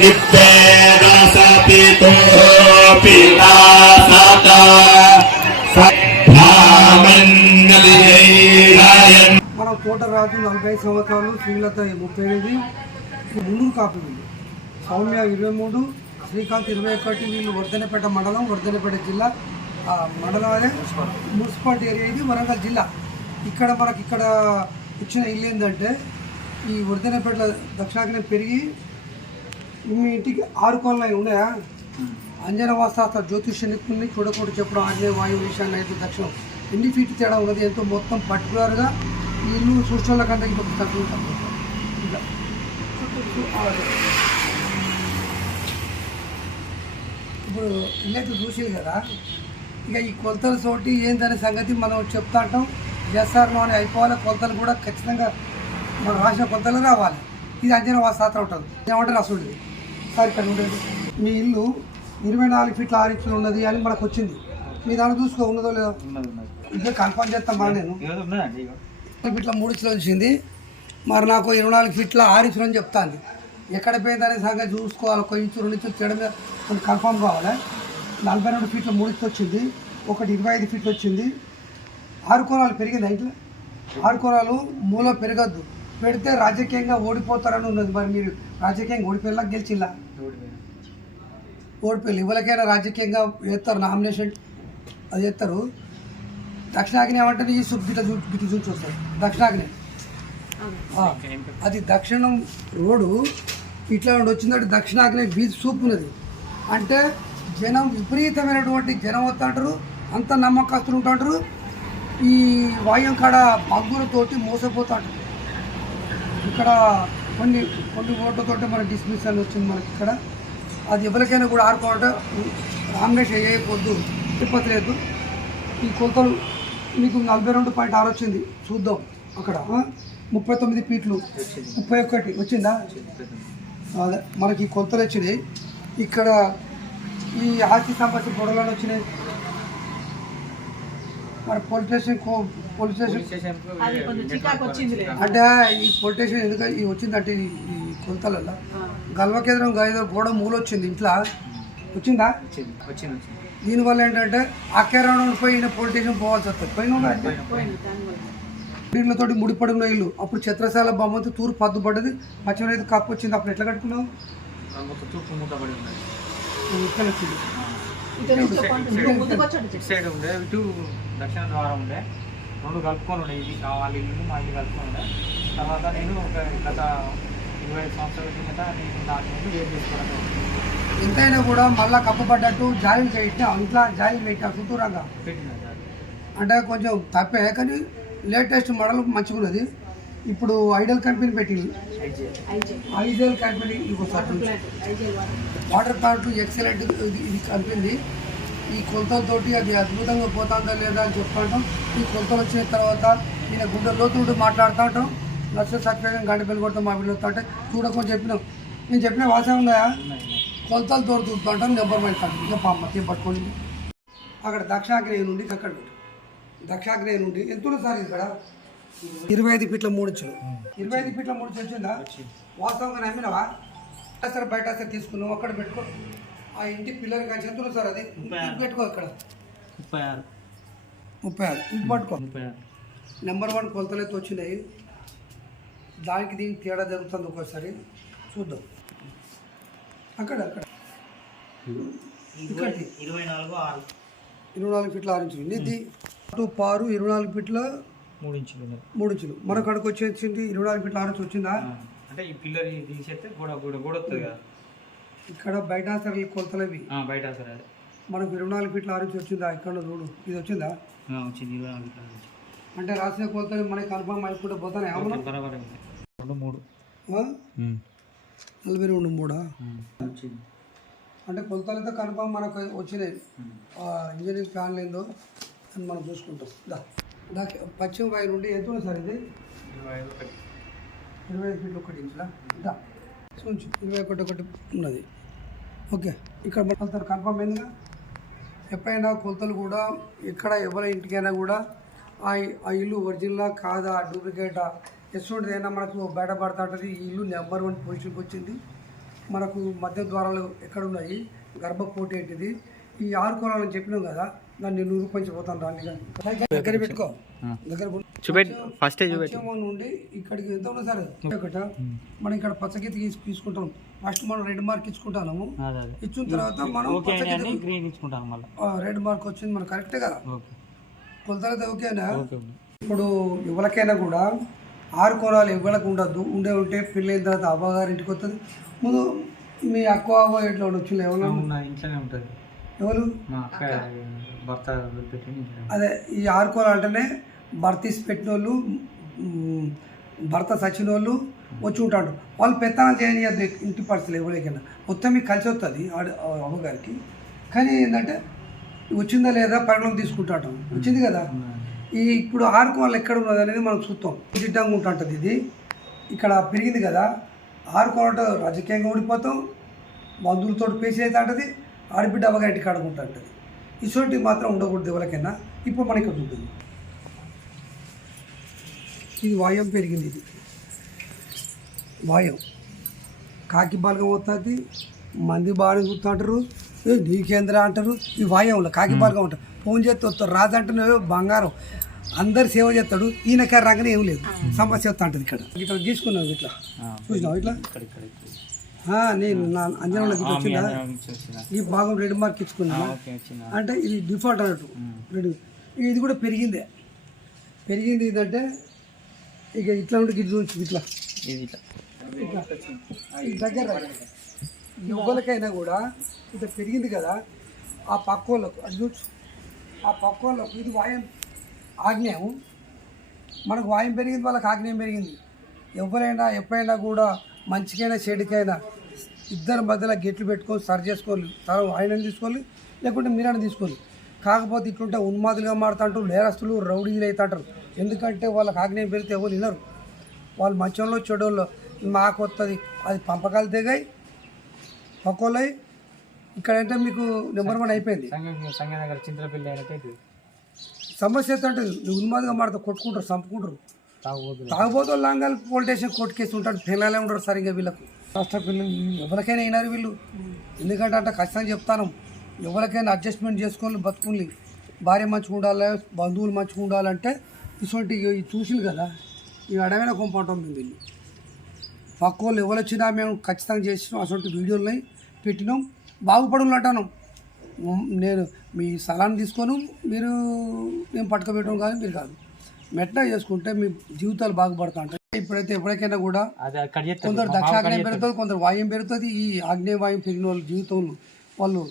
नित्यरसपितो पिता सता ब्राह्मण्यलिजैरायन् మనం తోటరాజు నలభై సంవత్సరాలు శ్రీలత ముప్పై ఎనిమిది ముందు కాపీ వీళ్ళు సౌమ్య ఇరవై మూడు శ్రీకాంత్ ఇరవై ఒకటి వీళ్ళు వర్ధనపేట మండలం వర్ధనపేట జిల్లా ఆ మండలం అదే మున్సిపాలిటీ ఏరియా ఇది వరంగల్ జిల్లా ఇక్కడ మనకి ఇక్కడ ఇచ్చిన ఇల్లు ఏంటంటే ఈ వర్ధనపేట దక్షిణాగ్ని పెరిగి మీ ఇంటికి ఆరు కోళ్ళు ఉన్నాయా? అంజన వాస్తాస్త జ్యోతిష నిపుణుని చూడకూడదు చెప్పడం ఆంజనేయ వాయు విషయాన్ని అయితే దక్షిణం. ఎన్ని ఫీట్ తేడా ఉన్నది ఎంతో మొత్తం పర్టికులర్గా ఇల్లు ఇల్లు సృష్టిలకంటే ఇంకొక తక్కువ ఇప్పుడు ఇల్లైతే చూసేది కదా. ఇక ఈ కొలతల తోటి ఏందనే సంగతి మనం చెప్తా ఉంటాం. ఎస్ఆర్లో అని అయిపోవాలి. కొలతలు కూడా ఖచ్చితంగా మనం రాసిన కొలతలు రావాలి. ఇది అంజన వాస్తాత్ర ఉంటుంది. ఏమంటారు అసలు? సార్ ఇక్కడ ఉండేది మీ ఇల్లు ఇరవై నాలుగు ఫీట్ల ఆరు ఇంచులు ఉన్నది అని మనకు వచ్చింది. మీ దాంట్లో చూసుకో ఉన్నదో లేదో? ఇదే కన్ఫర్మ్ చేస్తాం బాగా నేను. ఇరవై ఫీట్ల మూడు ఇంచులు వచ్చింది. మరి నాకు ఇరవై నాలుగు ఫీట్ల ఆరు ఇంచులు అని చెప్తాను ఎక్కడ పోయిందనే సంగతి చూసుకోవాలి. ఒక ఇంచు రెండు ఇంచులు తేడా మీద కొంచెం కన్ఫర్మ్ కావాలి? నలభై రెండు ఫీట్ల మూడు ఇంచులు వచ్చింది. ఒకటి ఇరవై ఐదు ఫీట్లు వచ్చింది. ఆరు కోణాలు పెరిగింది ఇంట్లో? ఆరు కోణాలు మూల పెరగద్దు. పెడితే రాజకీయంగా ఓడిపోతారని ఉన్నది. మరి మీరు రాజకీయంగా ఓడిపోయేలా గెలిచిల్లా ఓడిపోయి ఎవరికైనా రాజకీయంగా వేస్తారు నామినేషన్ అది చేస్తారు దక్షిణాగ్ని ఏమంటే ఈ సుఖ గిట్ట చూ గిట్ట చూసి వస్తారు దక్షిణాగ్ని అది దక్షిణం రోడ్డు ఇట్లా వచ్చిందంటే దక్షిణాగ్ని బీచ్ సూప్ ఉన్నది. అంటే జనం విపరీతమైనటువంటి జనం వస్తుంటారు అంత నమ్మకస్తులు ఉంటుంటారు ఈ వాయుం కాడ బగ్గులతోటి మోసపోతుంటారు ఇక్కడ కొన్ని కొన్ని ఓట్లతోటి మన డిస్మిస్ అని వచ్చింది మనకి ఇక్కడ. అది ఎవరికైనా కూడా ఆడుకోవటం రామేష్ వేయకపోద్దు తిప్పతి లేదు. ఈ కొలతలు మీకు నలభై రెండు పాయింట్ ఆరు వచ్చింది చూద్దాం అక్కడ ముప్పై తొమ్మిది ఫీట్లు ముప్పై ఒకటి వచ్చిందా? అదే మనకి కొలతలు వచ్చినాయి. ఇక్కడ ఈ ఆస్తి సంపత్తి గొడవలు వచ్చినాయి. మరి పోలీస్ స్టేషన్ కో- పోలీస్ స్టేషన్ అంటే ఈ పొలిటీషియన్ ఎందుకు ఈ వచ్చిందంటే ఈ కొలతలలో గల్వకేంద్రం గైదో గోడ మూల వచ్చింది? ఇంట్లో వచ్చిందా దీనివల్ల ఏంటంటే అక్కేరౌండ్ పోయి ఈయన పొలిటీషియన్ పోవాల్సి వస్తుంది. దానివల్ల వీళ్ళతోటి ముడిపడిన ఇల్లు. అప్పుడు చిత్రశాల బొమ్మతో తూరు పద్దు పడ్డది. పశ్చిమ రైతు కప్పు వచ్చింది. అప్పుడు ఎట్లా కట్టుకున్నావు? సైడ్ ఉండే. ఇటు దక్షిణ ద్వారం ఉండే. రెండు కలుపుకొని ఉండే. ఇది వాళ్ళ ఇల్లు మా ఇల్లు కలుపుకొని ఉండే. తర్వాత నేను ఒక గత ఇరవై ఐదు సంవత్సరాల కిందట నేను దాని నుండి వేరు చేసుకోవడం ఎంతైనా కూడా మళ్ళా కప్పబడ్డట్టు జాయిన్ పెట్టినా ఇంట్లో జాయిన్ పెట్టినా సార్ అంటే కొంచెం తప్పే కానీ లేటెస్ట్ మోడల్ మంచిగా ఉన్నది ఇప్పుడు ఐడల్ కంపెనీ పెట్టింది. ఐజే. ఐజే ఐజల్ కంపెనీ వాటర్ ప్లాంట్ ఎక్సలెంట్ ఇది కలిపింది ఈ కొలతలతోటి అది అద్భుతంగా పోతుందా లేదా అని చెప్పుకుంటాం ఈ కొలతలు వచ్చిన తర్వాత నేను గుండె లోతుంటూ మాట్లాడుతూ ఉంటాం లక్ష సర్టిఫికేట్ గంట బిల్లు కొడతాం మా బిల్లు అంటే చూడకొని చెప్పినాం. నేను చెప్పిన వాసన ఉందా? కొలతలు తోడు చూస్తుంటాం నెంబర్ వన్ కంటే ఇంకా పాప పట్టుకోండి అక్కడ దక్షాగ్నేయ నుండి అక్కడ పెట్టు దక్షాగ్నేయ నుండి ఎంత సార్ ఇక్కడ? ఇరవై ఐదు ఫీట్ల మూడు ఇంచులు. ఇరవై ఐదు ఫీట్ల మూడు ఇంచులు వచ్చిందా? వాస్తవంగా నమ్మినవా? సరే బయట సరే తీసుకున్నావు అక్కడ పెట్టుకో. ఆ ఇంటి పిల్లలకి ఆ చెంతులు సార్ అది. పెట్టుకో అక్కడ. ముప్పై ఆరు. ముప్పై ఆరు. ఇది పట్టుకో. ముప్పై ఆరు. నెంబర్ వన్ కొలతలైతే వచ్చినాయి. దానికి దీనికి తేడా జరుగుతుంది ఒక్కోసారి. చూద్దాం. అక్కడ అక్కడ. ఇక్కడ ఇరవై నాలుగు ఆరు. ఇరవై నాలుగు ఫీట్ల ఆరు ఇంచులు. ఇది అటు పారు ఇరవై నాలుగు ఫీట్ల మూడు ఇంచులు మూడు ఇంచులు మన కడకు వచ్చేసింది ఇరవై నాలుగు ఫీట్ల ఆరు వచ్చిందా? అంటే ఈ పిల్లర్ తీసేస్తే గోడ గోడ గోడ వస్తుంది కదా. ఇక్కడ బయట సరే కొలతలు ఇవి ఆ, బయట సరే మనకు ఇరవై నాలుగు ఫీట్ల ఆరు వచ్చిందా? ఇక్కడ చూడు ఇది వచ్చిందా? ఆ, వచ్చింది ఇరవై నాలుగు నుంచి. అంటే రాసిన కొలతలు మనకి కన్ఫర్మ్ అయిపోతే పోతానే అవునా? రెండు మూడు? నలభై రెండు మూడా? వచ్చింది. అంటే కొలతలు అయితే కన్ఫర్మ్ మనకు వచ్చినాయి. ఇంజనీరింగ్ ప్లాన్లు ఏందో అని మనం చూసుకుంటాం. దా. పశ్చిమ వాయు నుండి ఎంత ఉంది సార్ ఇది? ఇరవై ఐదు ఫీట్లు ఒకటి ఇంచులా? దా చూంచు ఇరవై ఒకటి ఒకటి ఉన్నది. ఓకే. ఇక్కడ కొలతలు కన్ఫర్మ్ అయిందిగా ఎప్పుడైనా కొలతలు కూడా ఎక్కడ ఎవరి ఇంటికైనా కూడా ఆ ఇల్లు ఒరిజినలా కాదా డూప్లికేటా? ఎటువంటిది అయినా మనకు బయటపడతా ఉంటుంది. ఈ ఇల్లు నెంబర్ వన్ పొజిషన్కి వచ్చింది. మనకు మధ్య ద్వారాలు ఎక్కడ ఉన్నాయి గర్భపోటు ఏంటిది? ఈ ఆరు కోణాలని చెప్పినాం కదా. దాన్ని నేను నిరూపించిపోతాను రాని దగ్గర పెట్టుకో. దగ్గర ఫస్ట్ నుండి ఇక్కడికి ఎంత ఉన్నా సరే ఒకట. మనం ఇక్కడ పచ్చగీత తీసు- తీసుకుంటాం. ఫస్ట్ మనం రెడ్ మార్క్ ఇచ్చుకుంటాము. ఇచ్చిన తర్వాత మనం రెడ్ మార్క్ వచ్చింది మనకు కరెక్టే కదా? ఓకే. కొలతలైతే ఓకేనా ఓకే ఇప్పుడు ఎవరికైనా కూడా ఆరు కోణాలు ఎవరికి ఉండద్దు. ఉండే ఉంటే పెళ్ళైన తర్వాత అవ్వగారి ఇంటికి వస్తుంది ముందు మీ అక్క అవ్వ ఎట్లా ఉండొచ్చు ఎవరు? ఇంట్లోనే ఉంటుంది. ఎవరు? భర్త అదే ఈ ఆరు అంటేనే భర్త పెట్టిన వాళ్ళు భర్త సచినోళ్ళు వాళ్ళు వచ్చి ఉంటాడు వాళ్ళు పెత్తనం చేయనియద్దు ఇంటి పరిస్థితులు ఎవరికైనా. మొత్తం మీకు కలిసి వస్తుంది ఆడ అమ్మగారికి. కానీ ఏంటంటే వచ్చిందా లేదా పరిణామం తీసుకుంటాం వచ్చింది కదా? ఈ ఇప్పుడు ఆరు ఎక్కడ ఉన్నది అనేది మనం చూస్తాం. దిడ్డంగా ఉంటుంటుంది ఇది. ఇక్కడ పెరిగింది కదా. ఆరుకోవాలంటే రాజకీయంగా ఓడిపోతాం. బంధువులతో పేసి అయితే అంటది. ఆడబిడ్డ అవగా ఇంటికి ఆడుకుంటుంటుంది ఇటువంటి మాత్రం ఉండకూడదు ఎవరికైనా. ఇప్పుడు మనకి ఉంటుంది. ఇది వాయం పెరిగింది ఇది. వాయం కాకి బలగం అవుతుంది మంది బాగా చూస్తూ అంటారు ఏ నీకేంద్ర అంటారు ఈ వాయంలో కాకి బలగం ఉంటారు. ఫోన్ చేస్తే వస్తారు రాజు అంటున్నావు బంగారం అందరు సేవ చేస్తాడు ఈయనక రాగానే ఏం లేదు. సమస్య వస్తా ఉంటుంది ఇక్కడ. ఇట్లా తీసుకున్నావు ఇట్లా. చూసినావు ఇట్లా? నేను నా అంజనంలోకి వచ్చిందా? ఈ భాగం రెడ్ మార్క్ ఇచ్చుకున్నా. అంటే ఇది డిఫాల్ట్ అన్నట్టు రెడ్ ఇది కూడా పెరిగిందే. పెరిగింది ఏంటంటే ఇక ఇట్లా ఉంటే గిట్ల నుంచి ఇట్లా. దగ్గర ఎవ్వరికైనా కూడా ఇట్లా పెరిగింది కదా ఆ పక్కోళ్ళకు అది చూచు ఆ పక్కోళ్ళకు ఇది వాయం ఆగ్నేయం మనకు వాయం పెరిగింది వాళ్ళకి ఆగ్నేయం పెరిగింది. ఎవరైనా ఎప్పుడైనా కూడా మంచికైనా చెడుకైనా ఇద్దరి మధ్యలో గెట్లు పెట్టుకొని సరి చేసుకోవాలి. తరం ఆయన తీసుకోవాలి లేకుంటే మీరైనా తీసుకోవాలి. కాకపోతే ఇట్లుంటే ఉన్మాదులుగా మాడుతుంటారు నేరస్తులు రౌడీలు అవుతుంటారు ఎందుకంటే వాళ్ళకి ఆగ్నేయం పెరిగితే ఎవరు వినరు. వాళ్ళు మంచంలో చెడోళ్ళు మాకు వస్తుంది అది పంపకాలు తెగాయి పక్కోళ్ళయి ఇక్కడ అంటే మీకు నెంబర్ వన్ అయిపోయింది. సమస్య నువ్వు ఉన్మాదిగా మాడితే కొట్టుకుంటారు చంపుకుంటారు. తాగుబోతులు. లాంగల్ పోలీస్ స్టేషన్ కోర్టు కేసు ఉంటాడు పిల్లలే ఉండరు ఇంకా వీళ్ళకు. రాష్ట్ర పిల్లలు ఎవరికైనా అయినారు వీళ్ళు. ఎందుకంటే అంటే ఖచ్చితంగా చెప్తాను. ఎవరికైనా అడ్జస్ట్మెంట్ చేసుకొని బతుకుని భార్య మంచిగా ఉండాలి బంధువులు మంచిగా ఉండాలంటే ఇటువంటి చూసింది కదా. ఇవి అడవైన కొంపంటాం మేము వెళ్ళి. పక్క వాళ్ళు ఎవరు వచ్చినా మేము ఖచ్చితంగా చేసినాం. అటువంటి వీడియోలని పెట్టినాం. బాగుపడులు అంటాను. నేను మీ స్థలాన్ని తీసుకొని మీరు మేము పట్టుకోబెట్టడం కానీ మీరు కాదు. మెట్ట చేసుకుంటే మీ జీవితాలు బాగుపడతా ఉంటాయి ఇప్పుడైతే ఎప్పటికైనా కూడా కొందరు దక్షాగ్నేయం పెరుగుతుంది కొందరు వాయుం పెరుగుతుంది ఈ ఆగ్నేయ వాయుం పెరిగిన వాళ్ళు జీవితంలో వాళ్ళు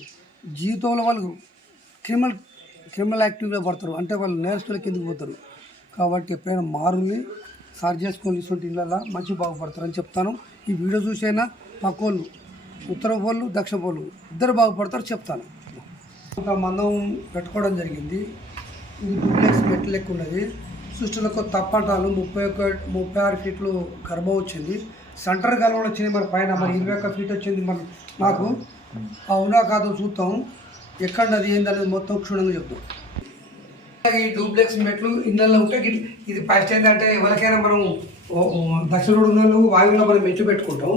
జీవితంలో వాళ్ళు క్రిమినల్ క్రిమినల్ యాక్టివ్గా పడతారు. అంటే వాళ్ళు నేరస్తుల కిందకి పోతారు. కాబట్టి ఎప్పుడైనా మారుల్ని సార్ చేసుకొని ఇటువంటి ఇళ్ళ మంచి బాగుపడతారని చెప్తాను. ఈ వీడియో చూసైనా పక్కోళ్ళు ఉత్తర వాళ్ళు దక్షిణ వాళ్ళు ఇద్దరు బాగుపడతారు చెప్తాను. ఒక మందం పెట్టుకోవడం జరిగింది. ఇది డూప్లెక్స్ మెట్లు లెక్క ఉన్నది. సృష్టిలకు తప్పంటాలు. ముప్పై ఒక్క ముప్పై ఆరు ఫీట్లు గర్భం వచ్చింది. సెంటర్ గర్భం వచ్చింది మన పైన. మరి ఇరవై ఒక్క ఫీట్ వచ్చింది మన నాకు అవునా కాదో చూద్దాం. ఎక్కడ అది ఏందనేది మొత్తం క్షుణ్ణంగా చెప్తాం ఈ డూప్లెక్స్ మెట్లు ఇళ్ళల్లో ఉంటే ఇది ఫస్ట్ ఏంటంటే ఎవరికైనా మనం దక్షిణ రోడ్డు వాళ్ళు వాయువులో మనం మెట్లు పెట్టుకుంటాం.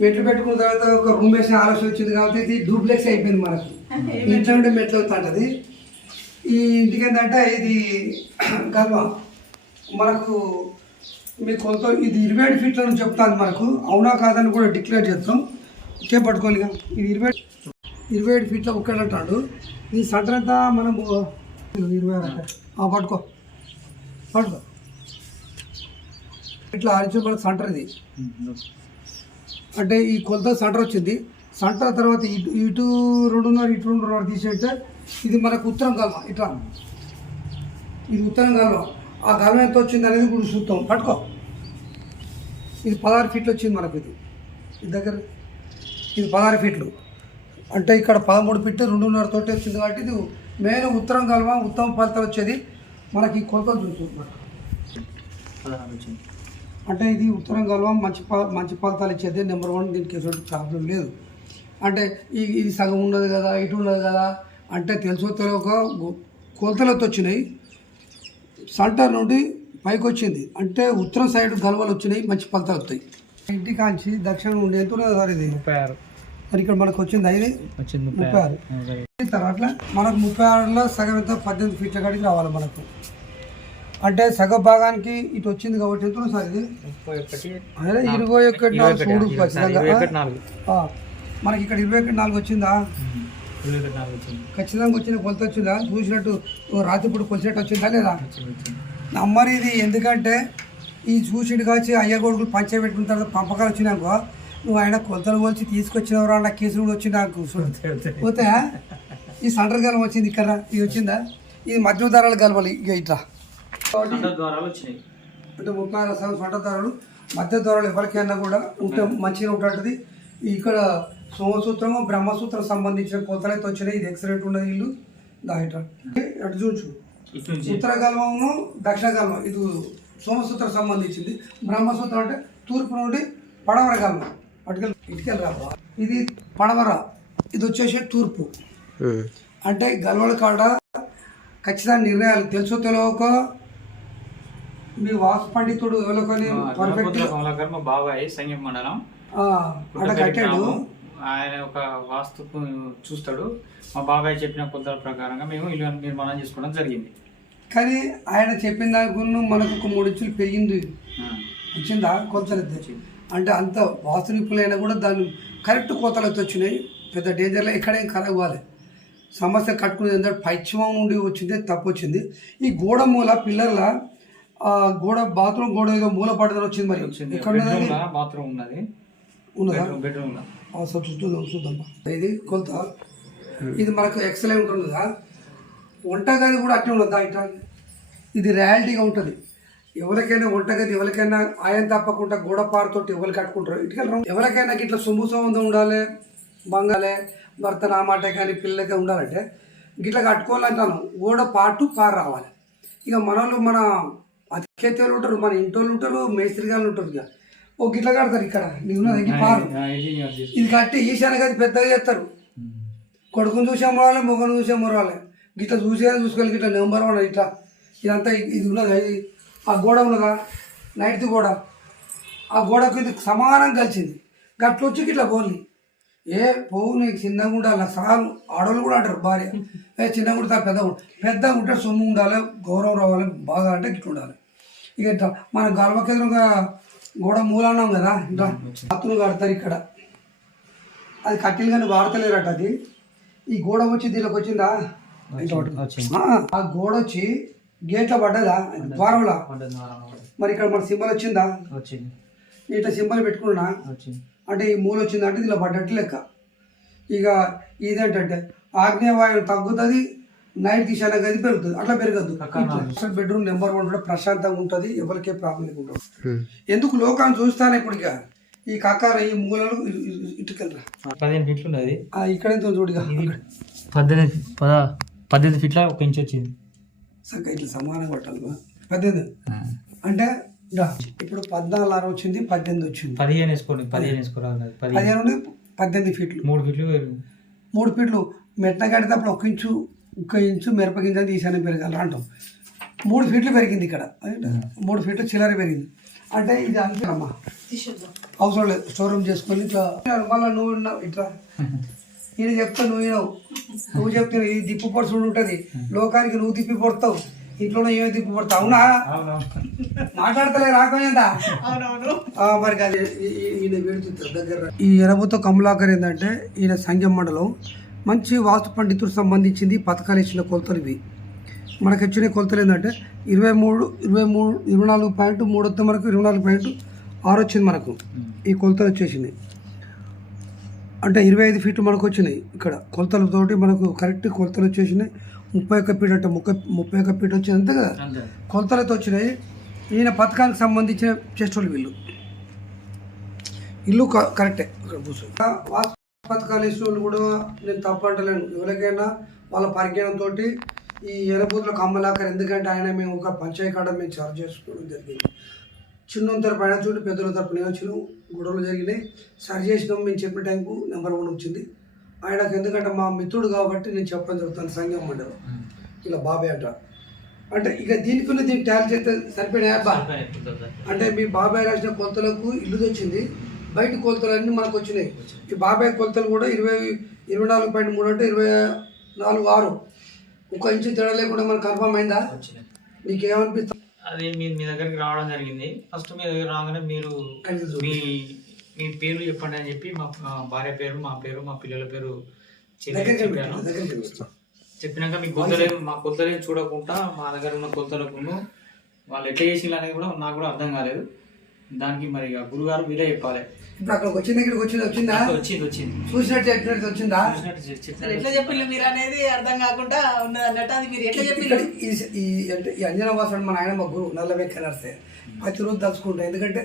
మెట్లు పెట్టుకున్న తర్వాత ఒక రూమ్ వేసిన ఆలోచన వచ్చింది కాబట్టి ఇది డూప్లెక్స్ అయిపోయింది మనకు. ఇంట్లో మెట్లు అవుతుంటది. ఈ ఇంటికి ఏంటంటే ఇది గర్వ. మనకు మీకు కొంత ఇది ఇరవై ఏడు ఫీట్ల నుంచి చెప్తాను మనకు. అవునా కాదని కూడా డిక్లేర్ చేస్తాం. చేపట్టుకోవాలి ఇక. ఇది ఇరవై ఇరవై ఏడు ఫీట్ల అంటాడు. ఈ సెంటర్ అంతా మనము ఇరవై ఆరు. ఆ, పట్టుకో. పట్టుకో. ఇట్లా ఆడించే మనకు సెంటర్ ఇది. అంటే ఈ కొలత సెంటర్ వచ్చింది. సెంటర్ తర్వాత ఇటు ఇటు రెండున్నర ఇటు రెండున్నర తీసేస్తే ఇది మనకు ఉత్తరం కాలువ ఇట్లా. ఇది ఉత్తరం కాలువ ఆ కాలువ ఎంత వచ్చింది అనేది కూడా చూస్తాం పట్టుకో. ఇది పదహారు ఫీట్లు వచ్చింది మనకు ఇది. ఇది దగ్గర ఇది పదహారు ఫీట్లు. అంటే ఇక్కడ పదమూడు ఫీట్లు రెండున్నర తోటి వచ్చింది కాబట్టి ఇది మెయిన్ ఉత్తరం కాలువ ఉత్తమ ఫలితాలు వచ్చేది మనకి ఈ కొలతలు చూస్తున్నాం పదహారు వచ్చింది. అంటే ఇది ఉత్తరం కాలువ మంచి మంచి ఫలితాలు ఇచ్చేది. నెంబర్ వన్ దీనికి ఎటువంటి ప్రాబ్లం లేదు. అంటే ఈ ఇది సగం ఉన్నది కదా ఇటు ఉన్నది కదా అంటే తెలుసో తెలియక కొలతలతో వచ్చినాయి. సెంటర్ నుండి పైకి వచ్చింది. అంటే ఉత్తరం సైడ్ గలవలు వచ్చినాయి మంచి ఫలితాలు వస్తాయి. ఇంటి కాంచి దక్షిణం ఉండి ఎంత ఉన్నది సార్ ఇది? ముప్పై ఆరు. మరి ఇక్కడ మనకు వచ్చింది వచ్చింది ముప్పై ఆరు. అట్లా మనకు ముప్పై ఆరులో సగం ఎంత? పద్దెనిమిది ఫీట్ల కాడికి రావాలి మనకు. అంటే సగం భాగానికి ఇటు వచ్చింది కాబట్టి ఎంత సార్ ఇది? ఇరవై ఒకటి నాలుగు చూడు ఖచ్చితంగా మనకి ఇక్కడ ఇరవై ఒకటి నాలుగు వచ్చిందా ఖచ్చితంగా వచ్చిన కొలత వచ్చిందా చూసినట్టు రాత్రిపూట కొలిసినట్టు వచ్చిందా లేదా? నమ్మరు ఇది. ఎందుకంటే ఈ చూసిడు కాచి అయ్య కొడుకులు పంచే పెట్టుకున్న తర్వాత పంపకాలు వచ్చినాకో నువ్వు ఆయన కొలతలు కొలిచి తీసుకొచ్చినవరా నా కేసులు కూడా వచ్చి నాకు? పోతే ఈ సంటర్ గలం వచ్చింది ఇక్కడ. ఇది వచ్చిందా? ఇది మధ్య ధరలు కలవాలి. ఇక ఇట్లా. అంటే ముప్పై ఆరు సంవత్సరాల సొంత ధరలు మధ్య ధరలు ఎవరికైనా కూడా ఉంటే మంచిగా ఉంటుంటుంది ఇక్కడ సోమసూత్రము బ్రహ్మసూత్రం సంబంధించిన కొలతలు అయితే వచ్చినాయి. ఇది ఎక్సలెంట్ ఉన్నది ఇల్లు. దా ఇట్లా. అటు చూచు ఇటు నుంచి. ఉత్తరగల్వము దక్షిణగల్వం. ఇది సోమసూత్రం సంబంధించింది. బ్రహ్మసూత్రం అంటే తూర్పు నుండి పడమర గల్వం అటుకెళ్ళి ఇటుకెళ్ళి రావా ఇది పడమర. ఇది వచ్చేసి తూర్పు. అంటే గల్వల కాడ ఖచ్చితంగా నిర్ణయాలు తెలుసో తెలియకో మీ వాసు పండితుడు ఎవరికొని పర్ఫెక్ట్ బాబాయ్ సంగీత మండలం. అక్కడ కట్టాడు. ఆయన ఒక వాస్తుకు చూస్తాడు. మా బాబాయ్ చెప్పిన కొలతల ప్రకారంగా మేము ఇల్లు నిర్మాణం చేసుకోవడం జరిగింది. కానీ ఆయన చెప్పిన దానికి మనకు ఒక మూడు ఇంచులు పెరిగింది. వచ్చిందా? కొలతలు అంటే అంత వాస్తు నిపుణులైనా కూడా దాన్ని కరెక్ట్ కోతలతో వచ్చినాయి. పెద్ద డేంజర్లో. ఎక్కడేం ఖరాబ్ కాలే. సమస్య కట్టుకునేది ఏంటంటే పశ్చిమం నుండి వచ్చింది తప్పు వచ్చింది. ఈ గోడ మూల పిల్లర్ల గోడ బాత్రూమ్ గోడ ఏదో మూల పడదని వచ్చింది మరి. వచ్చింది. ఎక్కడ బాత్రూమ్ ఉన్నది. ఉన్నదా? బెడ్రూమ్ బెడ్రూమ్ చూద్దాం. ఇది కొలత ఇది మనకు ఎక్సలెంట్ కదా. వంటగది కూడా అట్లే ఉండదు ఇట్లా. ఇది రియాలిటీగా ఉంటుంది. ఎవరికైనా వంటగది ఎవరికైనా ఆయన తప్పకుండా గోడ పారుతోటి ఎవరు కట్టుకుంటారు ఇటుకెళ్ళరు ఎవరికైనా ఇట్లా సొమ్ము సంబంధం ఉండాలి బంగాలే భర్త నా మాట కానీ పిల్లలకే ఉండాలంటే గిట్లా కట్టుకోవాలంటాను. గోడ పాటు పారు రావాలి. ఇక మన వాళ్ళు మన అతికేతలు ఉంటారు మన ఇంటోళ్ళు ఉంటారు మేస్త్రి గారు ఉంటారు ఇక. ఓ గిట్ల కడతారు ఇక్కడ. నీకు పారు ఇది కట్టి ఈశాన్య గది పెద్దగా చేస్తారు. కొడుకుని చూసే మొరాలి మొగను చూసే మొరాలి. గిట్లా చూసే చూసుకోవాలి గిట్లా నెంబర్ వన్ ఇట్లా. ఇదంతా ఇది ఉన్నదా ఇది ఆ గోడ ఉన్నదా? నైట్ది గోడ. ఆ గోడకు ఇది సమానం కలిసింది. గట్ల వచ్చి గిట్లా పోలి ఏ పోవు నీకు చిన్నగా ఉండాలి? సార్లు ఆడవాళ్ళు కూడా అంటారు భార్య. ఏ చిన్నగా ఉంటా పెద్దగా పెద్దగా ఉంటే సొమ్ము ఉండాలి? గౌరవం రావాలి? బాగా అంటే గిట్ల ఉండాలి. ఇక ఇట్లా మన గర్భకేంద్రంగా గోడ మూలన్నాం కదా ఇట్లా అత్తులు కడతారు ఇక్కడ. అది కట్టిలు కానీ వాడతలేరట అది. ఈ గోడ వచ్చి దీనికి వచ్చిందా. ఆ, గోడ వచ్చి గేట్లో పడ్డదా? ద్వారంలో. మరి ఇక్కడ మన సింబల్ వచ్చిందా? వచ్చింది. ఇట్లా సింబల్ పెట్టుకున్నా అంటే ఈ మూల వచ్చిందా? అంటే ఇలా పడ్డట్టు లెక్క. ఇక ఇదేంటంటే ఆగ్నేయ వాయువు తగ్గుతుంది నైట్ దిశాన గది పెరుగుతుంది. అట్లా పెరగద్దు. అసలు బెడ్రూమ్ నెంబర్ వన్ కూడా ప్రశాంతంగా ఉంటుంది ఎవరికే ప్రాబ్లం లేకుండా ఎందుకు లోకాన్ని చూస్తాను ఇప్పుడు ఇక ఈ కక్కార ఈ మూలలు ఇటుకెళ్ళరా? పదిహేను ఫీట్లు ఉన్నది. ఇక్కడ ఎంత చూడుగా పద్దెనిమిది పద పద్దెనిమిది ఫీట్ల ఒక ఇంచ్ వచ్చింది. సగ్గా ఇట్లా సమానంగా కొట్టాలి. పద్దెనిమిది. అంటే రా. ఇప్పుడు పద్నాలుగు వచ్చింది పద్దెనిమిది వచ్చింది. పదిహేను వేసుకోండి పదిహేను వేసుకోరాదు పదిహేను. పద్దెనిమిది ఫీట్లు మూడు ఫీట్లు పెరిగింది. మూడు ఫీట్లు మెట్ట కడితేప్పుడు ఒక ఇంచు ఒక ఇంచు మిరప గింజ తీసానే పెరగాలి అంటాం. మూడు ఫీట్లు పెరిగింది ఇక్కడ. మూడు ఫీట్లు చిల్లర పెరిగింది. అంటే ఇది అంతేనమ్మా. తీసేద్దాం. అవసరం లేదు. స్టోర్ రూమ్ చేసుకొని ఇట్లా మళ్ళీ నువ్వు ఉన్నావు ఇట్లా. ఈయన చెప్తా నువ్వు వినవు. నువ్వు చెప్తే ఈ దిప్పు పొడుచుడు ఉంటుంది. లోకానికి నువ్వు తిప్పి పొడతావు. ఇంట్లో ఏమి తిప్పి పొడతావు? అవునా? మాట్లాడతలే రాకపోయిందా మరి ఈ- ఈయన వేడుతుంది దగ్గర ఈ ఎరబుతో కమలాకర్ ఏంటంటే ఈయన సంఘం మండలం. మంచి వాస్తు పండితుడు సంబంధించింది పథకాలు ఇచ్చిన కొలతలు ఇవి. మనకు వచ్చిన కొలతలు ఏంటంటే ఇరవై మూడు ఇరవై మూడు ఇరవై నాలుగు పాయింట్ మూడు వస్తే మనకు ఇరవై నాలుగు పాయింట్ ఆరు వచ్చింది మనకు. ఈ కొలతలు వచ్చేసింది అంటే ఇరవై ఐదు ఫీట్లు మనకు వచ్చినాయి ఇక్కడ. కొలతలతోటి మనకు కరెక్ట్ కొలతలు వచ్చేసినాయి. ముప్పై ఒక్క ఫీట్ అంటే ముప్పై ముప్పై ఒక్క ఫీట్ వచ్చింది అంతే. కదా కొలతలతో వచ్చినాయి. ఈయన పథకానికి సంబంధించిన చేష్టోళ్ళు వీళ్ళు. ఇల్లు కరెక్టే. వాస్తు పథకాలు ఇచ్చిన వాళ్ళు కూడా నేను తప్పు అంటలేను. ఎవరికైనా వాళ్ళ పరిజ్ఞానంతో ఈ ఎరబూతులకు అమ్మలాకరు ఎందుకంటే ఆయన మేము ఒక పంచాయతీ కాడ మేము చార్జ్ చేసుకోవడం జరిగింది. చిన్న తరపు చూడు పెద్దల తరపు నేను వచ్చిన గొడవలు జరిగినాయి. సరి చేసినాం మేము చెప్పిన టైంకు నెంబర్ వన్ వచ్చింది. ఆయనకు ఎందుకంటే మా మిత్రుడు కాబట్టి నేను చెప్పడం జరుగుతుంది సంఘం మండలం. ఇలా బాబాయ్ అంట. అంటే ఇక దీనికి దీనికి ట్యాల్ చేస్తే సరిపోయినాయా అంటే మీ బాబాయ్ రాసిన కొలతలకు ఇల్లు వచ్చింది బయట కొలతలు అన్నీ మనకు వచ్చినాయి. ఈ బాబాయ్ కొలతలు కూడా ఇరవై ఇరవై నాలుగు పాయింట్ మూడు అంటే ఇరవై నాలుగు ఆరు. ఒక ఇంచు తేడా లేకుండా మనకు కన్ఫర్మ్ అయిందా? నీకు ఏమనిపిస్తుంది అది మీ మీ దగ్గరికి రావడం జరిగింది. ఫస్ట్ మీ దగ్గర రాగానే మీరు. మీ మీ పేరు చెప్పండి అని చెప్పి మా మా భార్య పేరు మా పేరు మా పిల్లల పేరు చెప్పాను. చెప్పినాక మీ కొలతలేం మా కొలతలేం చూడకుండా మా దగ్గర ఉన్న కొలతలకు వాళ్ళు ఎట్లా చేసిండ్రు అనేది కూడా నాకు కూడా అర్థం కాలేదు. దానికి మరి ఇక గురుగారు మీరే చెప్పాలి. ఇప్పుడు అక్కడికి వచ్చిన దగ్గరికి వచ్చింది వచ్చిందా? వచ్చింది వచ్చింది. చూసినట్టు చెప్పినట్టు వచ్చిందా? ఎట్లా చెప్పిండ్రు మీరు అనేది అర్థం కాకుండా ఉన్నది అన్నట్టు అది మీరు ఎట్లా చెప్పిండ్రు ఈ అంటే ఈ అంజనావాసుడు మన ఆయన మా గురువు నల్లబెక్క నర్సే. ప్రతిరోజు తలుచుకుంటారు. ఎందుకంటే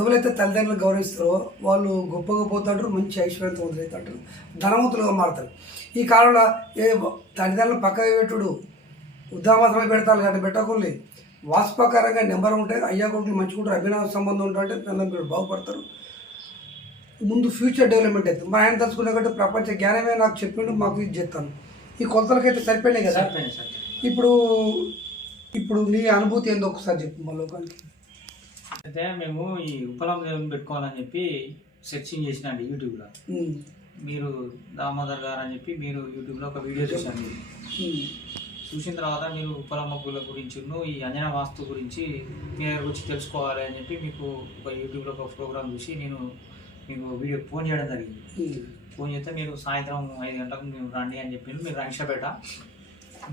ఎవరైతే తల్లిదండ్రులు గౌరవిస్తారో వాళ్ళు గొప్పగా పోతుంటారు మంచి ఐశ్వర్యంతో వదిలేతుంటారు ధనవంతులుగా మారుతారు. ఈ కాలంలో ఏ తల్లిదండ్రులు పక్కకి పెట్టుడు. ఉద్దామాసమై పెడతారు కాబట్టి పెట్టకుండా వాస్తు ప్రకారంగా నెంబర్ ఉంటాయి. అయ్యా కొడుకులు మంచుకుంటారు అభినవ సంబంధం ఉంటుంటే పిల్లలు బాగుపడతారు. ముందు ఫ్యూచర్ డెవలప్మెంట్ అవుతుంది మా ఆయన తలుచుకున్న కంటే ప్రపంచ జ్ఞానమే నాకు చెప్పిండు మాకు ఇది చెప్తాను. ఈ కొలతలకైతే సరిపోయినాయి కదా? ఇప్పుడు ఇప్పుడు నీ అనుభూతి ఏందో ఒకసారి చెప్పు మా లోకానికి. అయితే మేము ఈ ఉపలం దేవుని పెట్టుకోవాలని చెప్పి సెర్చింగ్ చేసిన అండి యూట్యూబ్లో. మీరు దామోదర్ గారు అని చెప్పి మీరు యూట్యూబ్లో ఒక వీడియో ఉమ్, చూసిన తర్వాత మీరు ఉపలమ్మకుల గురించి ఈ అంజనా వాస్తు గురించి మీ దగ్గర వచ్చి తెలుసుకోవాలి అని చెప్పి మీకు ఒక యూట్యూబ్లో ఒక ప్రోగ్రామ్ చూసి నేను మీకు వీడియో ఫోన్ చేయడం జరిగింది. ఫోన్ చేస్తే మీరు సాయంత్రం ఐదు గంటలకు మేము రండి అని చెప్పి మీరు రంక్షపేట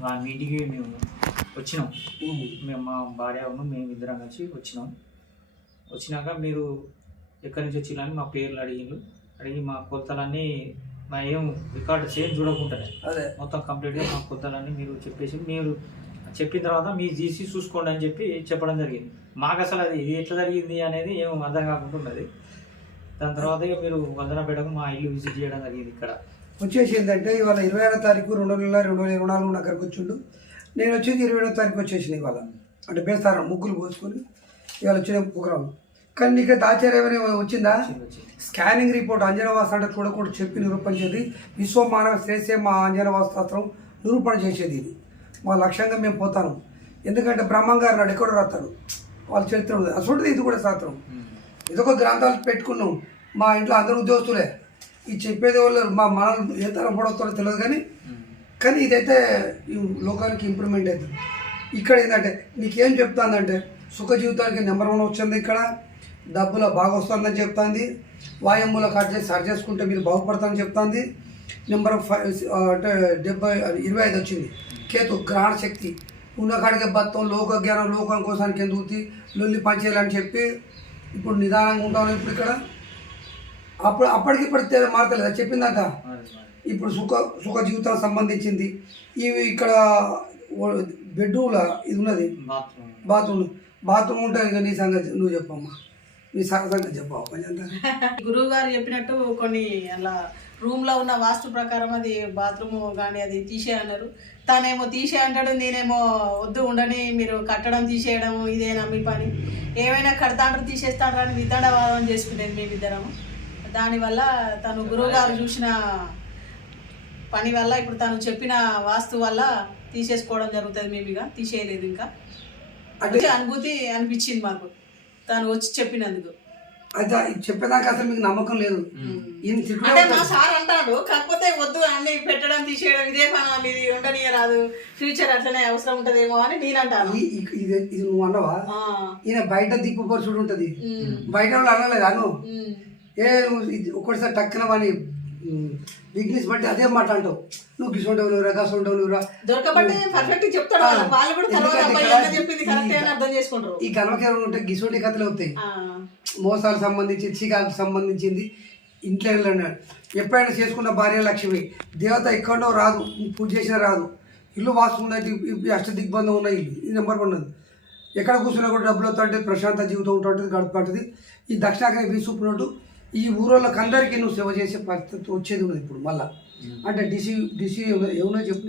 మా మీ ఇంటికి మేము వచ్చినాం. మేము మా భార్య మేము ఇద్దరం కలిసి వచ్చినాం. వచ్చినాక మీరు ఎక్కడి నుంచి వచ్చిందని మా పేర్లు అడిగిండ్రు. అడిగి మా కొలతలన్నీ మా ఏం రికార్డు సేమ్ చూడకుండానే అదే. మొత్తం కంప్లీట్గా మా కొలతలన్నీ మీరు చెప్పేసి మీరు చెప్పిన తర్వాత మీరు తీసి చూసుకోండి అని చెప్పి చెప్పడం జరిగింది. మాకు అసలు అది ఇది ఎట్లా జరిగింది అనేది ఏం అర్థం కాకుంటున్నది దాని తర్వాత ఇక మీరు వందన పెట్టకు మా ఇల్లు విజిట్ చేయడం జరిగింది ఇక్కడ. వచ్చేసి ఏంటంటే ఇవాళ ఇరవై ఆరో తారీఖు రెండు నెలల రెండు వేల ఇరవై నాలుగు అక్కడికి వచ్చిండు. నేను వచ్చేది ఇరవై ఏడో తారీఖు వచ్చేసిన ఇవాళ. అంటే బేస్తారం ముగ్గులు పోసుకొని ఇవాళ వచ్చిన ప్రోగ్రామ్ కానీ నీకైతే ఆశ్చర్యం ఏమైనా వచ్చిందా. స్కానింగ్ రిపోర్ట్ అంజనవాస అంటే చూడకుండా చెప్పి నిరూపించేది విశ్వమానవ శ్రేష్ఠే మా అంజనవాస శాస్త్రం నిరూపణ చేసేది ఇది. మా లక్ష్యంగా మేము పోతాను. ఎందుకంటే బ్రహ్మంగారు నాడు ఎక్కడ రాస్తాడు వాళ్ళ చరిత్ర ఉంది. అసలు ఇది కూడా శాస్త్రం. ఇదొక గ్రంథాలు పెట్టుకున్నాం. మా ఇంట్లో అందరూ ఉద్యోగస్తులే. ఈ చెప్పేది వాళ్ళు మా మనల్ని ఏ తరం పడవుతారో తెలియదు కానీ కానీ ఇదైతే ఈ లోకానికి ఇంప్రూవ్మెంట్ అవుతుంది ఇక్కడ ఏంటంటే నీకేం చెప్తాందంటే సుఖ జీవితానికి నెంబర్ వన్ వచ్చింది ఇక్కడ. డబ్బుల బాగా వస్తుందని చెప్తాంది. వాయమ్ములో కట్ చేసి సరి చేసుకుంటే మీరు బాగుపడతారని చెప్తాంది. నెంబర్ ఫైవ్ అంటే డెబ్బై ఇరవై ఐదు వచ్చింది. కేతు గ్రహణ శక్తి. ఉన్న కాడికి బత్తం లోక జ్ఞానం లోకం కోసానికి ఎందుకు లొల్లి పనిచేయాలని చెప్పి ఇప్పుడు నిదానంగా ఉంటాను ఇప్పుడు ఇక్కడ? అప్పుడు అప్పటికి ఇప్పటికి తేడా మారతలేదా మరి. ఇప్పుడు సుఖ సుఖ జీవితానికి సంబంధించింది. ఇవి ఇక్కడ బెడ్రూమ్ల ఇది ఉన్నది? బాత్రూమ్. బాత్రూమ్. బాత్రూమ్ ఉంటే ఇక నీ సంగతి నువ్వు చెప్పమ్మా. నీ సంగతి చెప్పావు? కొంచెం గురువు గారు చెప్పినట్టు కొన్ని అలా రూమ్లో ఉన్న వాస్తు ప్రకారం అది బాత్రూమ్ కానీ అది తీసే అన్నారు తనేమో తీసే అంటాడు నేనేమో వద్దు ఉండని మీరు కట్టడం తీసేయడం ఇదేనా మీ పని? ఏమైనా కడతాండ్రు తీసేస్తాండ్రు అని వితండవాదం చేసుకునేది మేమిద్దరము దానివల్ల తను గురువు గారు చూసిన పని వల్ల ఇప్పుడు తను చెప్పిన వాస్తు వల్ల తీసేసుకోవడం జరుగుతుంది మేము ఇక తీసేయలేదు ఇంకా. అంటే అనుభూతి అనిపించింది మాకు తను వచ్చి చెప్పినందుకు. అయితే ఇది చెప్పేదాకా అసలు మీకు నమ్మకం లేదు. ఈయన అంటే మా. సార్ అంటాడు కాకపోతే వద్దు అన్ని పెట్టడం తీసేయడం ఇదే పని వాళ్ళు ఇది ఉండనియరాదు. ఫ్యూచర్ అట్లనే అవసరం ఉంటదేమో అని నేను అంటాను. ఈ- ఈ- ఇది ఇది నువ్వు అన్నవా? ఆ, ఈయన బయట దిప్పు పరుచుడు ఉంటుంది. ఉమ్, బయట వాళ్ళు అనలేదు? అను. ఉమ్. ఏ నువ్వు ఇది ఒక్కటిసారి టక్కున వాని బిజినెస్ బట్టి అదే మాట అంటావు. నువ్వు నువ్వురా గసుంటావు నువ్వురా దొరకబట్టే పర్ఫెక్ట్ చెప్తాడు వాళ్ళు. కూడా చెప్పింది కరెక్టే అని అర్థం చేసుకుంటారు. ఈ గర్వకేరం ఉంటే గిసోటి కథలు అవుతాయి. మోసాలకు సంబంధించి చికాకు సంబంధించింది ఇంట్లో వెళ్ళినాడు. ఎప్పుడైనా చేసుకున్న భార్య లక్ష్మి. దేవత ఎక్కడో రాదు పూజ చేసినా రాదు. ఇల్లు ఈ అష్ట దిగ్బంధం ఉన్న ఇల్లు. ఇది నెంబర్ వన్ అది ఎక్కడ కూర్చున్నా కూడా డబ్బులు వస్తుంటే ప్రశాంత జీవితం ఉంటుంటుంది గడుపుతుంటుంది ఈ దక్షిణాగ్ని వీసుకున్నట్టు ఈ ఊరోళ్ళకి అందరికీ నువ్వు సేవ చేసే పరిస్థితి వచ్చేది ఉన్నది ఇప్పుడు మళ్ళా. అంటే డిసి డిసి ఏమన్నా చెప్పు.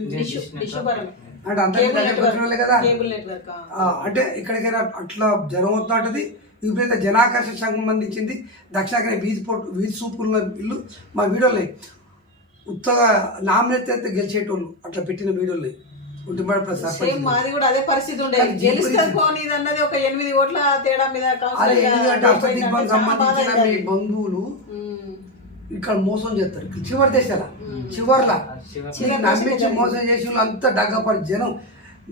అంటే అందరికీ వచ్చిన వాళ్ళే కదా. అంటే ఎక్కడికైనా అట్లా జ్వరం అవుతుంటుంది విపరీత జనాకర్షణ సంబంధించింది దక్షిణాగ్ని వీధి పొట్టు వీధి సూపుల ఇల్లు మా వీడియోలు. ఉత్తగా నామినేట్ అయితే గెలిచేటోళ్ళు అట్లా పెట్టిన వీడియోలు. సేమ్ మాది కూడా అదే పరిస్థితి ఉండేది గెలుస్తుంది పోనీ అన్నది ఒక ఎనిమిది ఓట్ల తేడా మీద సంబంధించిన మీ. బంధువులు. ఇక్కడ మోసం చేస్తారు. చివరి దేశాల చివర్లా. నమ్మించి మోసం చేసి వాళ్ళు అంతా డగ్గపడి జనం.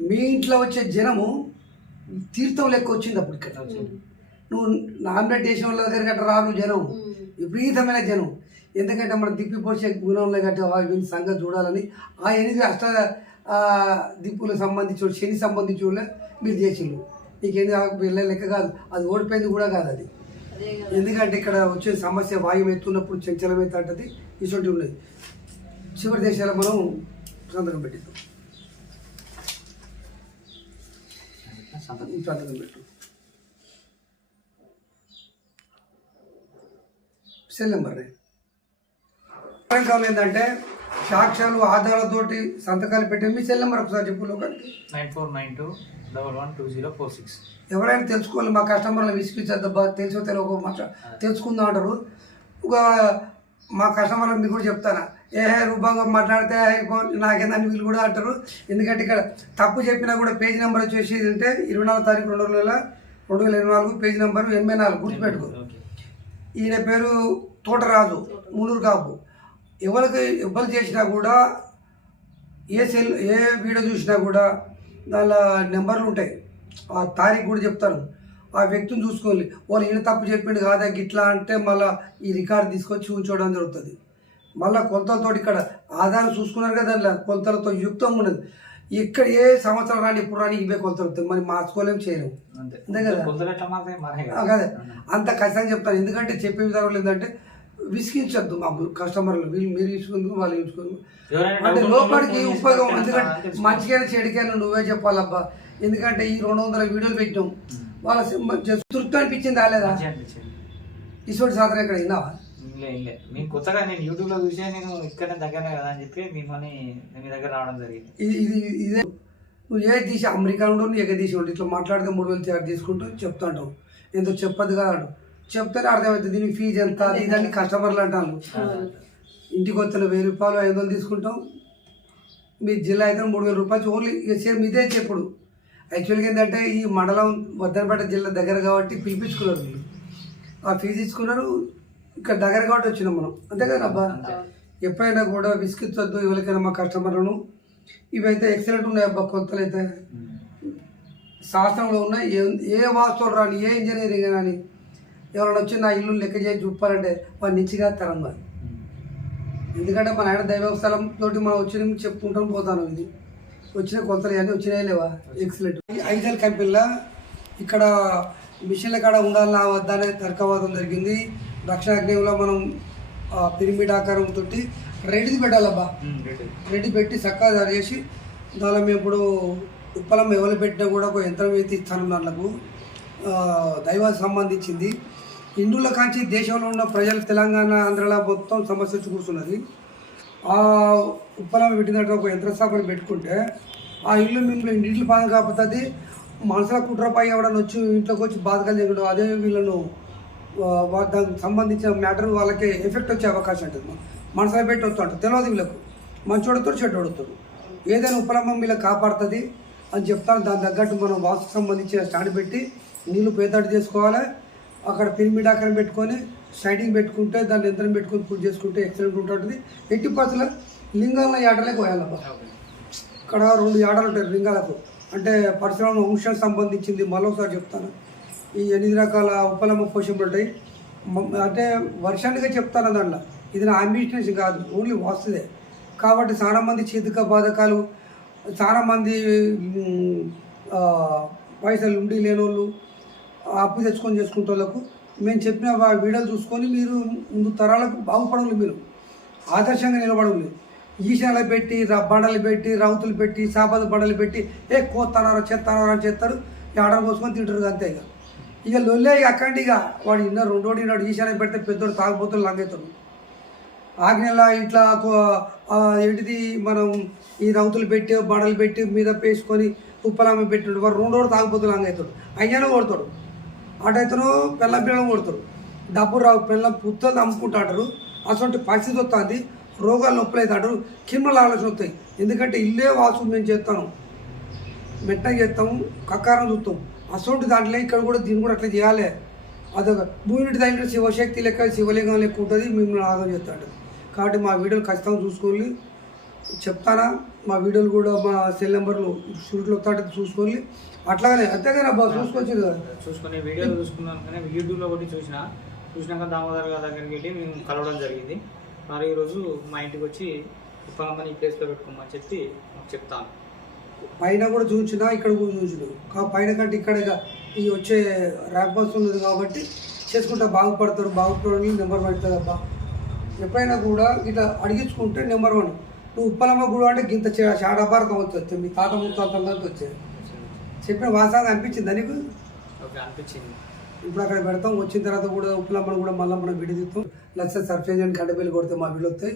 మీ ఇంట్లో వచ్చే జనము తీర్థం లెక్క వచ్చింది అప్పుడు ఇక్కడ. నువ్వు నామినేట్ చేసిన వాళ్ళ దగ్గర గట్రా రాను జనం. విపరీతమైన జనం. ఎందుకంటే మన తిప్పిపోసే గుణంలో గట్రా వీళ్ళ సంగతి చూడాలని ఆ ఎనిమిది అష్ట ఆ, దిప్పులకు సంబంధించి శని సంబంధించి మీరు చేసిండ్రు. నీకేంది వెళ్ళే లెక్క కాదు. అది ఓడిపోయింది కూడా కాదు అది. ఎందుకంటే ఇక్కడ వచ్చే సమస్య వాయువు ఎత్తున్నప్పుడు చంచలం ఎత్తంటది ఇటువంటి ఉన్నది చివరి దేశాల మనం సంతకం పెట్టిద్దాం. ఈ సంతకం పెట్టు. సెల్ నెంబర్ రే. ఏంటంటే సాక్ష్యాలు ఆధారాలతోటి సంతకాలు పెట్టి మీ సెల్ నెంబర్ ఒకసారి చెప్పు లోకానికి. Nine four nine two double one two zero four six. ఎవరైనా తెలుసుకోవాలి మా కస్టమర్లు విసిగించద్దబ్బా తెలుసో తెలియకో మాట తెలుసుకుందాం అంటారు. ఒక మా కస్టమర్లకు మీకు కూడా చెప్తాను. ఏ రూపంగా మాట్లాడితే నాకేందని వీళ్ళు కూడా అంటారు. ఎందుకంటే ఇక్కడ తప్పు చెప్పినా కూడా పేజ్ నెంబర్ వచ్చేసి ఏంటంటే ఇరవై నాలుగు తారీఖు రెండు వేల రెండు వేల ఇరవై నాలుగు పేజ్ నెంబర్ ఎనభై నాలుగు గుర్తుపెట్టుకో. ఈయన పేరు తోటరాజు మునూరు కాపు. ఎవరికి ఎవరు చేసినా కూడా ఏ సెల్ ఏ వీడియో చూసినా కూడా దానిలో నెంబర్లు ఉంటాయి. ఆ తారీఖు కూడా చెప్తాను ఆ వ్యక్తిని చూసుకోవాలి. వాళ్ళు ఈయన తప్పు చెప్పిండు కాదా? గిట్లా అంటే మళ్ళీ ఈ రికార్డు తీసుకొచ్చి ఉంచడం జరుగుతుంది. మళ్ళీ కొలతలతో ఇక్కడ ఆధారం చూసుకున్నారు కదా దాంట్లో కొలతలతో యుక్తం ఉన్నది. ఇక్కడ ఏ సంవత్సరం రాని ఇప్పుడు రాని ఇవే కొలతలు మరి మార్చుకోలేం చేయలేము అంతే. కాదే. అంత ఖచ్చితంగా చెప్తాను. ఎందుకంటే చెప్పే విధానం ఏంటంటే విసిగించద్దు మా కస్టమర్లు. వీళ్ళు మీరు ఇచ్చుకుందుకు వాళ్ళు ఇచ్చుకుందుకు ఎవరైనా అంటే లోపలికి ఉపయోగం ఎందుకంటే తెలుసుకో. మంచిగా చెడికైనా నువ్వే చెప్పాలబ్బా. ఎందుకంటే ఈ రెండు వందల వీడియోలు పెట్టాం వాళ్ళ తృప్తి అనిపించింది రాలేదా ఇటువంటి సాధన ఇక్కడ విన్నావా? నేను కొత్తగా నేను యూట్యూబ్లో చూసే నేను ఇక్కడనే దగ్గరనే కదా అని చెప్పి మిమ్మల్ని మీ దగ్గర రావడం జరిగింది. ఇది నువ్వు ఏ తీసి అమెరికా ఉండు నువ్వు ఎగ తీసి ఉండు. ఇట్లా మాట్లాడితే మూడు వేలు తయారు చేసుకుంటూ చెప్తాంటావు. ఎంతో చెప్పదు కాదు చెప్తేనే అర్థమవుతుంది దీని ఫీజు ఎంత అది ఇదని కస్టమర్లు అంటాను ఇంటికి వచ్చిన వెయ్యి రూపాయలు ఐదు వందలు తీసుకుంటాం. మీ జిల్లా అయితే మూడు వేల రూపాయలు ఓన్లీ ఇక సేమ్ ఇదే చెప్పుడు. యాక్చువల్గా ఏంటంటే ఈ మండలం వద్దనపేట జిల్లా దగ్గర కాబట్టి పిలిపించుకున్నారు వీళ్ళు. ఆ ఫీజు ఇచ్చుకున్నారు ఇక్కడ దగ్గర కాబట్టి వచ్చినాం మనం. అంతే కదా అబ్బా? ఎప్పుడైనా కూడా విసిగించొద్దు ఎవరికైనా మా కస్టమర్లను ఇవైతే ఎక్సలెంట్ ఉన్నాయి అబ్బా కొత్తలు అయితే. శాస్త్రంలో ఉన్నాయి ఏ ఏ వాస్తువులు రాని ఏ ఇంజనీరింగ్ కానీ ఎవరైనా వచ్చి నా ఇల్లు లెక్క చేసి చూపాలంటే వాడు నిచ్చిగా తరం కాదు ఎందుకంటే మన ఆయన దైవ స్థలం తోటి మనం వచ్చిన చెప్పుకుంటాం పోతాను ఇది. వచ్చిన కొలతలు అన్నీ వచ్చినాయి లేవా? ఎక్సలెంట్ ఐజల్ కంపెనీలో ఇక్కడ మిషన్ల కాడ ఉండాలన్నా వద్దా అనే తర్కవాదం జరిగింది. రక్షణాగ్నేయంలో మనం పిరమిడ్ ఆకారంతో రెడీ పెట్టాలబ్బా. ఉమ్, రెడీ. రెడీ పెట్టి చక్కగా తయారు చేసి దానిలో మేము ఇప్పుడు ఉప్పలం ఎవరు పెట్టినా కూడా ఒక యంత్రం అయితే ఇస్తాను దాంట్లకు దైవానికి సంబంధించింది. హిందువుల కాంచి దేశంలో ఉన్న ప్రజలు తెలంగాణ ఆంధ్రలో మొత్తం సమస్య వచ్చి కూర్చున్నది ఆ ఉప్పలం పెట్టినట్టు ఒక యంత్ర స్థాపన పెట్టుకుంటే ఆ ఇల్లు మేము ఇంటికి బాధ కాకపోతే మనసులో కుట్రపై ఎవడన్నా వచ్చి ఇంట్లోకి వచ్చి బాధకాలు చేయడం అదే వీళ్ళను దానికి సంబంధించిన మ్యాటర్ వాళ్ళకి ఎఫెక్ట్ వచ్చే అవకాశం ఉంటుంది. మనసులో పెట్టి వస్తుంటారు తెలియదు వీళ్ళకు. మంచోడుతాడు చెడ్డోడుతాడు ఏదైనా ఉపలంబం వీళ్ళకి కాపాడుతుంది అని చెప్తాను. దాని తగ్గట్టు మనం వాస్తుకు సంబంధించిన స్టాండ్ పెట్టి నీళ్ళు పేతాడు చేసుకోవాలి? అక్కడ పిరిమిడ్ ఆకారం పెట్టుకొని సైడింగ్ పెట్టుకుంటే దాన్ని యంత్రం పెట్టుకొని పూజ చేసుకుంటే ఎక్సలెంట్ ఉంటుంది ఎట్టి పరిస్థితుల్లో లింగాల యాటలే పోయాలబ్బా. ఇక్కడ రెండు ఏడాలు ఉంటాయి లింగాలకు. అంటే పరిశ్రమ వంశానికి సంబంధించింది మరోసారి చెప్తాను. ఈ ఎనిమిది రకాల ఉపలమ్మ పోషణలు ఉంటాయి. అంటే వర్షానిగా చెప్తాను దాంట్లో. ఇది నా అంబిషన్స్ కాదు ఓన్లీ వాస్తుదే. కాబట్టి చాలా మంది చేతిక బాధకాలు చాలా మంది పైసలు ఉండి లేని వాళ్ళు అప్పు తెచ్చుకొని చేసుకుంటోళ్ళకు. మేము చెప్పిన వీడియోలు చూసుకొని మీరు ముందు తరాలకు బాగుపడాలి మీరు. ఆదర్శంగా నిలబడాలి ఈశాలు పెట్టి బండలు పెట్టి రౌతులు పెట్టి సాపద బండలు పెట్టి ఏ కోత్తనారా చెత్తనారో అని చెప్తారు ఆర్డర్ పోసుకొని తింటారు అంతే ఇక. ఇక లొల్లే ఇక అక్కండి ఇక. వాడు ఇన్న రెండోడు ఇన్నాడు ఈశాన్య పెడితే పెద్దోడు తాగుబోతులు లంగవుతాడు ఆజ్ఞల ఇట్లా ఏంటిది మనం ఈ రౌతులు పెట్టి బండలు పెట్టి మీద పేసుకొని ఉప్పలామ పెట్టి వాడు రెండోడు తాగుబోతులు లంగవుతాడు అయ్యానే కొడతాడు. అటైతేనో పిల్ల పిల్లలు కొడతారు. డబ్బు రావు పిల్ల పుత్తలు అమ్ముకుంటాడు అటువంటి పరిస్థితి వస్తుంది రోగాలు నొప్పులు అయితే అంటారు కిమ్మల ఆలోచన వస్తాయి ఎందుకంటే ఇల్లే వాసు మేము చేస్తాను మెట్టం చేస్తాము కక్కారం చూస్తాం. అసొంటి దాంట్లో ఇక్కడ కూడా దీన్ని కూడా అట్లా చేయాలి. అదొక భూమిటి దాంట్లో శివశక్తి లెక్క శివలింగం లెక్క ఉంటుంది మిమ్మల్ని ఆదం చేస్తాడు. కాబట్టి మా వీడియోలు ఖచ్చితంగా చూసుకోవాలి చెప్తానా? మా వీడియోలు కూడా మా సెల్ నెంబర్లు షూట్లో వస్తాడు చూసుకోవాలి అట్లాగనే అంతేగానే అబ్బా చూసుకొచ్చింది కదా చూసుకునే వీడియోలు చూసుకున్నాను కానీ యూట్యూబ్లో ఒకటి చూసిన. చూసినాక దామోదర్ గారి దగ్గరికి వెళ్ళి మేము కలవడం జరిగింది. మరి ఈరోజు మా ఇంటికి వచ్చి ఉప్పలమ్మని ఈ ప్లేస్లో పెట్టుకోమని చెప్పి మాకు చెప్తాను. పైన కూడా చూపించిన ఇక్కడ కూడా చూసిన. కా పైన కంటే ఇక్కడ ఇక ఈ వచ్చే ర్యాంప్ బస్ ఉన్నది కాబట్టి చేసుకుంటా బాగుపడతారు బాగుపడని నెంబర్ పెడతారు అబ్బా. ఎప్పుడైనా కూడా ఇట్లా అడిగించుకుంటే నెంబర్ వన్. నువ్వు ఉప్పలమ్మ గుడి అంటే గింత షాడభారతం వచ్చి మీ తాత ముత్తాతంతా వచ్చేది. చెప్పిన వాసాగా అనిపించిందా నీకు? అనిపించింది. ఇప్పుడు అక్కడ పెడతాం. వచ్చిన తర్వాత కూడా ఉప్పలమ్మను కూడా మళ్ళీ మనం విడిదిస్తాం. లక్ష సర్ఫేజ్ అని కండపల్లి కొడితే మా వీళ్ళు వస్తాయి.